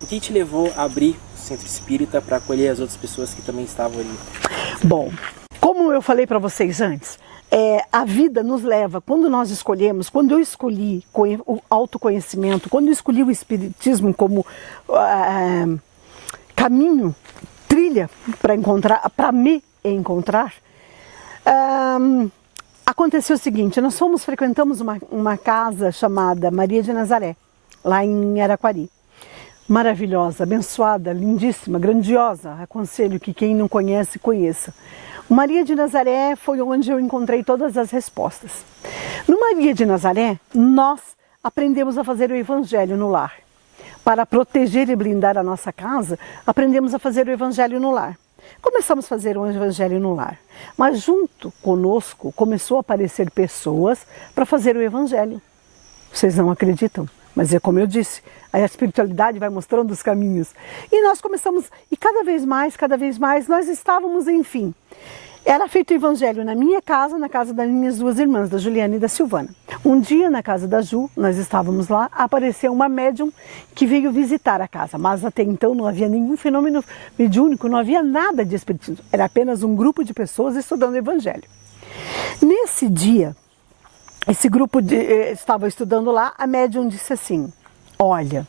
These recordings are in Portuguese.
O que te levou a abrir o Centro Espírita para acolher as outras pessoas que também estavam ali? Bom, como eu falei para vocês antes, a vida nos leva, quando nós escolhemos, quando eu escolhi o autoconhecimento, quando eu escolhi o Espiritismo como caminho, trilha para me encontrar, aconteceu o seguinte: nós frequentamos uma casa chamada Maria de Nazaré, lá em Araquari. Maravilhosa, abençoada, lindíssima, grandiosa. Aconselho que quem não conhece, conheça. O Maria de Nazaré foi onde eu encontrei todas as respostas. No Maria de Nazaré, nós aprendemos a fazer o Evangelho no lar. Para proteger e blindar a nossa casa, aprendemos a fazer o Evangelho no lar. Começamos a fazer o Evangelho no lar, mas junto conosco começou a aparecer pessoas para fazer o Evangelho. Vocês não acreditam? Mas é como eu disse, a espiritualidade vai mostrando os caminhos. E nós começamos, e cada vez mais, nós estávamos, enfim. Era feito o Evangelho na minha casa, na casa das minhas duas irmãs, da Juliana e da Silvana. Um dia, na casa da Ju, nós estávamos lá, apareceu uma médium que veio visitar a casa. Mas até então não havia nenhum fenômeno mediúnico, não havia nada de espiritismo. Era apenas um grupo de pessoas estudando o Evangelho. Nesse dia, esse grupo estava estudando lá, a médium disse assim: olha,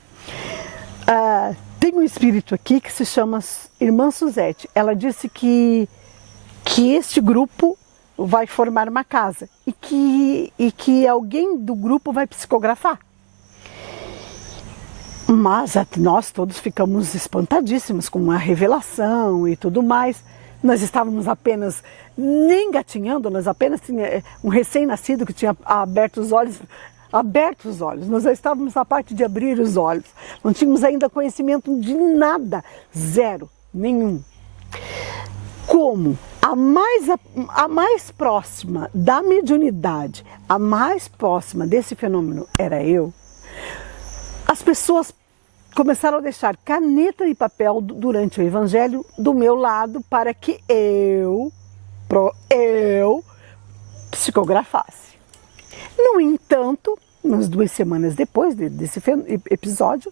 tem um espírito aqui que se chama Irmã Suzete. Ela disse que este grupo vai formar uma casa e que alguém do grupo vai psicografar. Mas nós todos ficamos espantadíssimos com a revelação e tudo mais. Nós estávamos apenas nem gatinhando, nós apenas tinha um recém-nascido que tinha aberto os olhos. Nós já estávamos na parte de abrir os olhos. Não tínhamos ainda conhecimento de nada, zero, nenhum. Como a mais próxima da mediunidade, a mais próxima desse fenômeno era eu, as pessoas começaram a deixar caneta e papel durante o Evangelho do meu lado para que eu psicografasse. No entanto, umas 2 semanas depois desse episódio,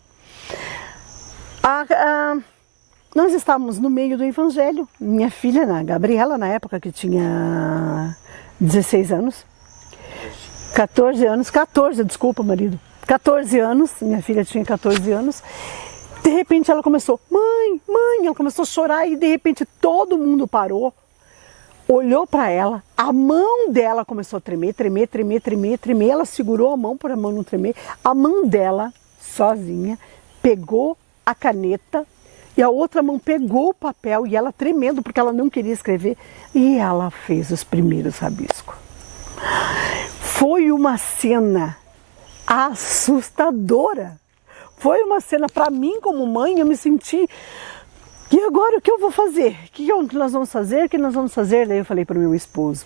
nós estávamos no meio do Evangelho. Minha filha, Gabriela, na época que tinha 16 anos, 14 anos, desculpa, marido. 14 anos, minha filha tinha 14 anos, de repente ela começou, mãe, ela começou a chorar e de repente todo mundo parou, olhou para ela, a mão dela começou a tremer, ela segurou a mão para a mão não tremer, a mão dela, sozinha, pegou a caneta e a outra mão pegou o papel e ela tremendo porque ela não queria escrever e ela fez os primeiros rabiscos. Foi uma cena assustadora. Foi uma cena, para mim como mãe, eu me senti, e agora o que eu vou fazer? O que nós vamos fazer? O que nós vamos fazer? Daí eu falei para o meu esposo,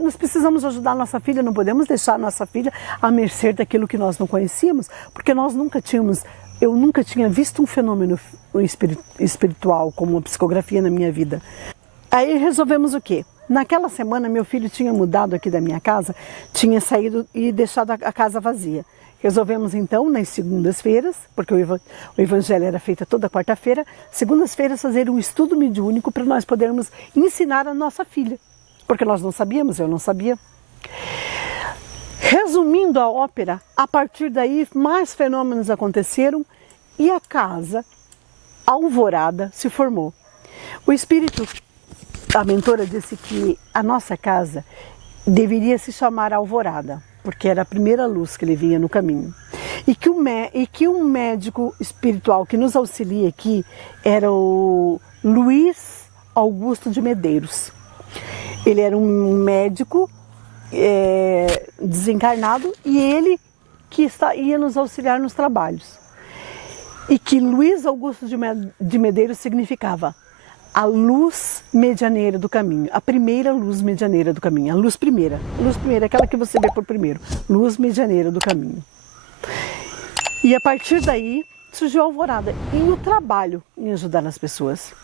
nós precisamos ajudar a nossa filha, não podemos deixar a nossa filha à mercê daquilo que nós não conhecíamos, porque eu nunca tinha visto um fenômeno espiritual como a psicografia na minha vida. Aí resolvemos o quê? Naquela semana, meu filho tinha mudado aqui da minha casa, tinha saído e deixado a casa vazia. Resolvemos então, nas segundas-feiras, porque o Evangelho era feito toda quarta-feira, segundas-feiras fazer um estudo mediúnico para nós podermos ensinar a nossa filha. Porque nós não sabíamos, eu não sabia. Resumindo a ópera, a partir daí mais fenômenos aconteceram e a casa, alvorada, se formou. O espírito... A mentora disse que a nossa casa deveria se chamar Alvorada, porque era a primeira luz que ele via no caminho. E que um médico espiritual que nos auxilia aqui era o Luiz Augusto de Medeiros. Ele era um médico desencarnado e ele que ia nos auxiliar nos trabalhos. E que Luiz Augusto de Medeiros significava a luz medianeira do caminho, a primeira luz medianeira do caminho, a luz primeira, aquela que você vê por primeiro, luz medianeira do caminho. E a partir daí surgiu a Alvorada e o trabalho em ajudar as pessoas.